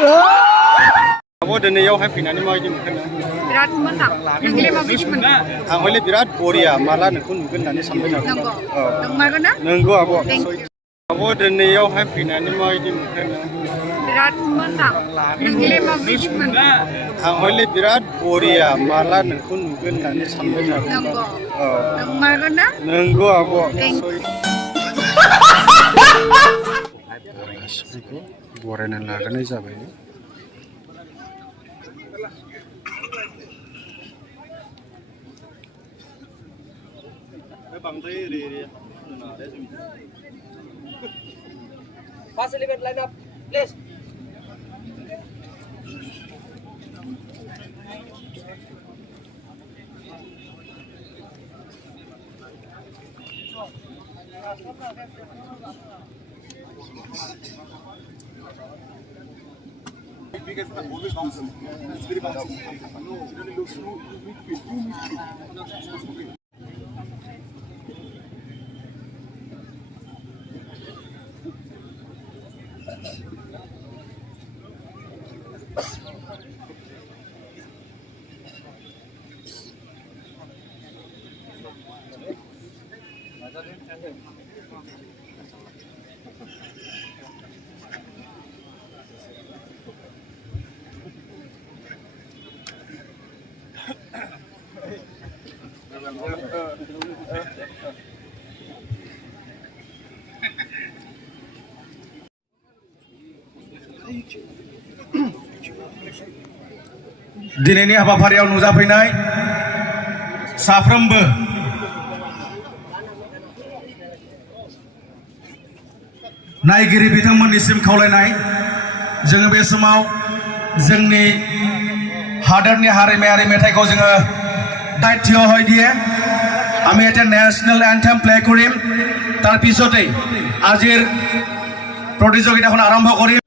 Abo दिनैयावहाय फैनानै माबायदि मोनखो नों? बिराद मोजां। नोंलाय माबायदि मोनखो? आं हले बिराद बरिया माला नोंखौ नुगोन होननानै सानबाय थादों। नंगौ। नंमारगौ ना? नंगौ आब'। आब' दिनैयावहाय फैनानै माबायदि मोनखो नों? बिराद मोजां। नोंलाय माबायदि मोनखो? आं हले बिराद बरिया माला नोंखौ नुगोन होननानै सानबाय थादों। नंगौ। नंमारगौ ना? नंगौ आब'। बरायनानै लाग्रोनाय जाबाय। बांद्राय ओरै होना आरो जों Facilitate line up, please. दिनैनि हाबाफारियाव नुजाफैनाय साफ्रोमबो नायगिरि बिथांमोननिसिम खावलायनाय जोङो बे समाव जोंनि हादरनि हारिमायारि मेथाइखौ जोङो দায়িত্ব হয় দিয়ে আমি এটা ন্যাশনাল অ্যান্থেম প্লে কৰিম তাৰ পিছতে আজিৰ প্ৰতিযোগিতাখন আৰম্ভ কৰিম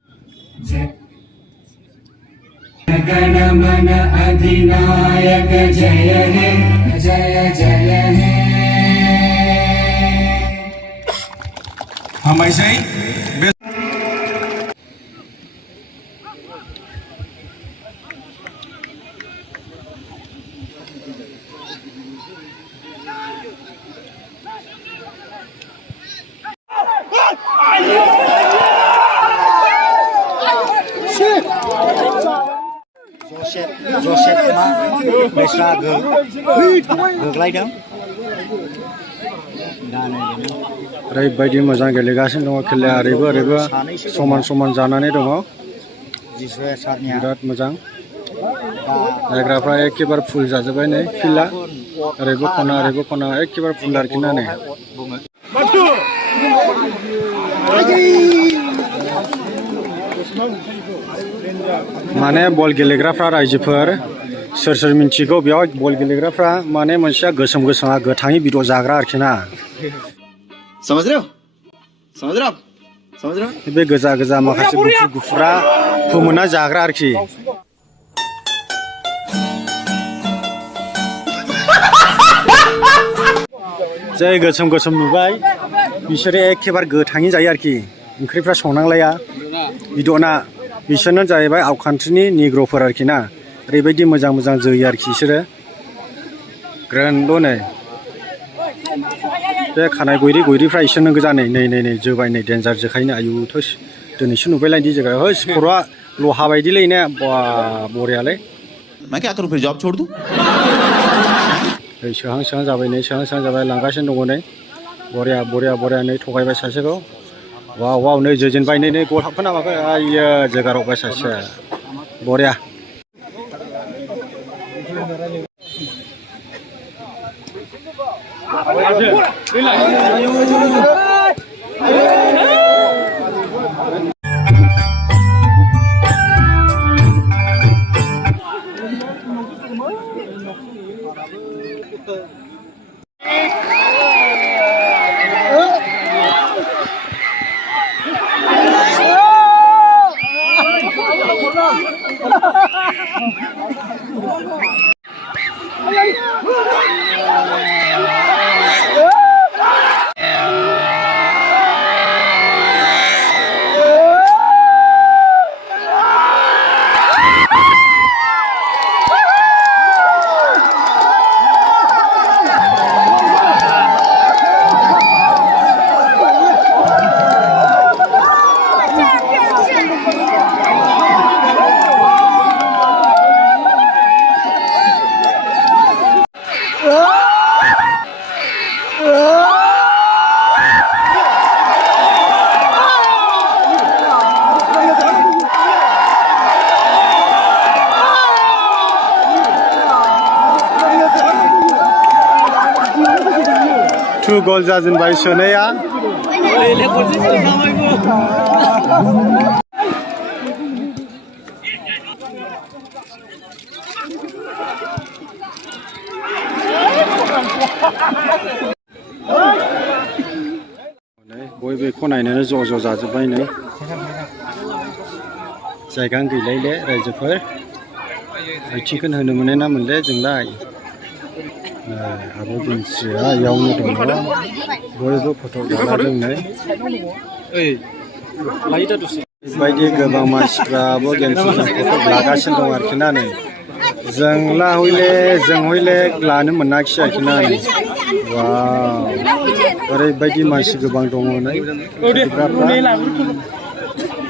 गणमन अधिनायक जय हे जय जय हे हामबायसै Joseph Besra गोग्लैदों ओरैबायदि मोजां गेलेगासिनो दङ खेलाया ओरैबो समान जानानै दङ बिराद मोजां जायगाफ्रा एखेबारे फुल जाजोबबाय नै फिल्डआ ओरैबो खना एखेबारे फुल आरोखि ना नै माने बल गेलेग्राफ्रा रायजोफोर सोर मिन्थिगौ बेयाव बल गेलेग्राफ्रा माने मोनसेया गोसोमा गोथाङै बिद जाग्रा आरोखि ना समझ रहे हो बे गोजा माखासे गुफुरा फोमोनना जाग्रा आरोखि जाय गोसोम नुबाय बिसोरो एखेबारे गोथाङै जायो आरोखि ओंख्रिफ्रा संनांलाया बिदना बिसोरनो जाहैबाय आउट कान्ट्रिनि निग्र'फोर आरोखि ना ओरैबायदि मोजां जोयो आरोखि बिसोरो ग्रेन्ड' नै बे खानाय गयरिफ्रा इसोरनो गोजा नै जोबाय नै डेन्जार जोखायनो आयु थोस दिनैसो नुबायलायदि जायगा होस खर'आ लहा बायदिलै ने बरियालै मैं क्या करूं फिर जॉब छोड़ दूं सोहां जाबाय लांगासिनो दङ नै बरिया नै थगायबाय सासेखौ वाव नै जोजेनबाय नै गल हाबखोना माखो आइयो जोगारबाय सासे बरिया 2 गल जाजेनबाय सोनाया बयबो बेखौ नायनानै ज' जाजोब्बाय नै जायगा गैलायले रायजोफोर आथिंखौ होनो मोननाय ना मोनले जोंलाय आब' दिनस्रिया इयावनो दङ बयबो फट' लादों नै बेबायदि गोबां मानसिफ्राबो गेमस्रिजों फट' लागासिनो दं आरोखि ना नै जों हयले लानो मोनाखिसै आरोखि ना नै वाव ओरैबायदि मानसि गोबां दङ नै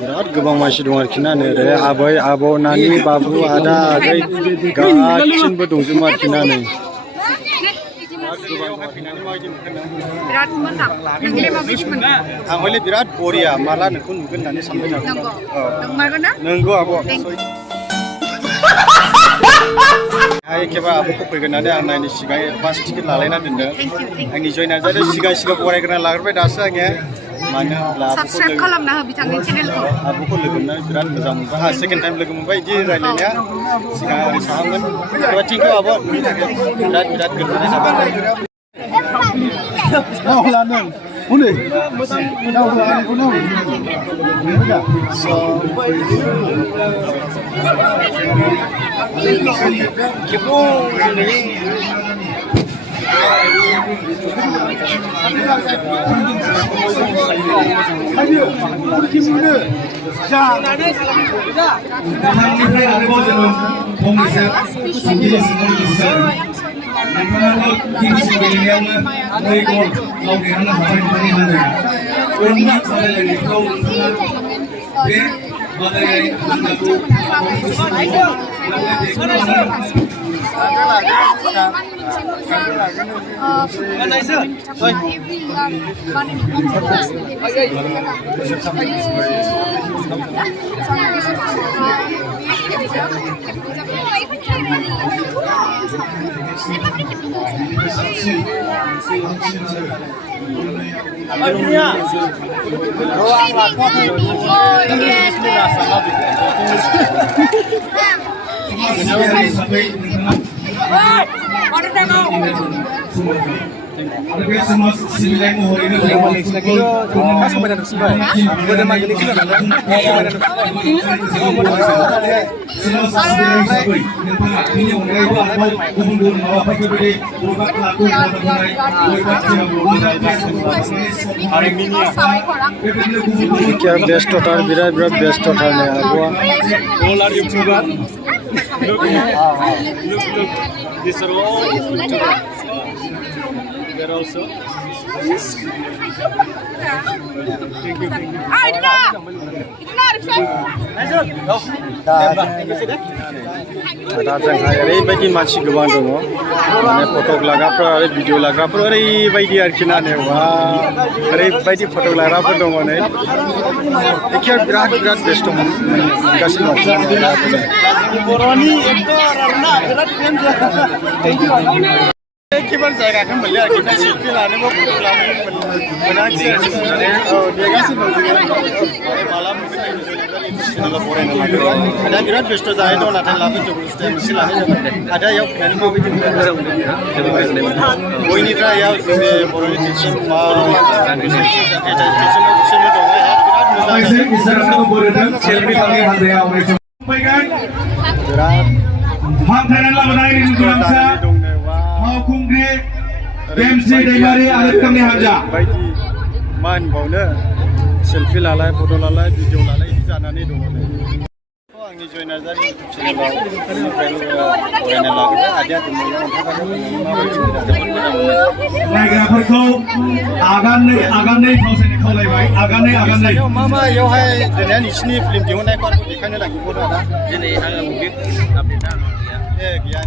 बिराद गोबां मानसि दं आरोखि ना नै ओरै आबै आबौ नानि बाबु आदा आगै गासिनबो दंजोबो आरोखि ना नै बिराद मोजां नोंलाय माबायदि मोनदों आं हले बिराद बरिया माला नोंखौ नुगोन होननानै सानबाय थादों नंगौ नंमारगौ ना नंगौ आब' एखेबारे आब'खौ फैगोन होननानै आं नायनो सिगां एडभान्स टिकेट लालायना दोनदों आंनि जय नार्जारि सिगां बरायग्रोना लाग्रोबाय दासो आङो मानो होनब्ला साबस्क्राइब खालामना हो बिथांनि चेनेलखौ आब'खौ लोगो मोननानै बिराद मोजां मोनबाय आंहा सेकेन्ड टाइम लोगो मोनबाय बिदि रायज्लायनाया सिगां ओरै साहामोन एबा थिंखौ आब' बिनि थाखाय बिराद गोजोननाय जाबाय हनै नोंथाङाबो गिबिसिन गेलेनायावनो 2 गल गावदेरनो हाबाय नोंथांनि हानजाया उननि बादायलायनायखौ नोंथाङा बे बादायलायनाय हानजाखौ Ada biasa mas sembilan hari ini kalau masuk pada tersebut, pada malam ini kita ada. Semua sembilan sampai, nampak ini orang itu apa? Kumpul bawa pakai beli, buat laku dan mulai buat siapa buat hari ini. क्या best होता है बिराद best होता है आगुआ all are YouTuber look these are all YouTuber they're also दा जोंहा ओरैबायदि मानसि गोबां दङ माने फट' लाग्राफोर आरो भिडिअ लाग्राफोर ओरैबायदि आरोखि ना नै वा ओरैबायदि फट' लाग्राफोर दङ नै एखे बिराद बेस्ट मोनगासिनो दं बर'नि एक्टर आरोना बिराद फेन एखेबारे जायगाखौ मोनले आरोखि दा सेल्फि लानोबो फट' लानोबो मोनाखिसै औ नेगासिनो दं जोङो माला मोनगोन चेनेलाव फरायनो लागोन आदा बिराद बेस्ट जानाय दं नाथाय लाबोजोबो मोनसे लानाय जाबाय आदा इयाव फैनानै माबायदि मोजां मोनदों बयनिफ्राय इयाव जोंनि बर'नि टिचिं मावखुंग्रि गेमस्रि दैमारि आरो बिथांनि हानजा बायदि मा होनबावनो सेल्फि लालाय फट' लालाय भिडिअ लालाय बिदि जानानै दङ आंनि जय नार्जारि इउटुब चेनेलाव फरायनो लाग्रोबाय आदाया नायग्राफोरखौ आगाननै फावसायनो खावलायबाय आगाननै मा इयावहाय दिनै नोंसिनि फिल्म दिहुननायखौ आरो देखायनो नागिरबावदों आदा दिनै आङो बे आपडेटआ गैया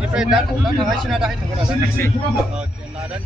निफ्राय दा थांगासिनो दाहाय थांगोन आदा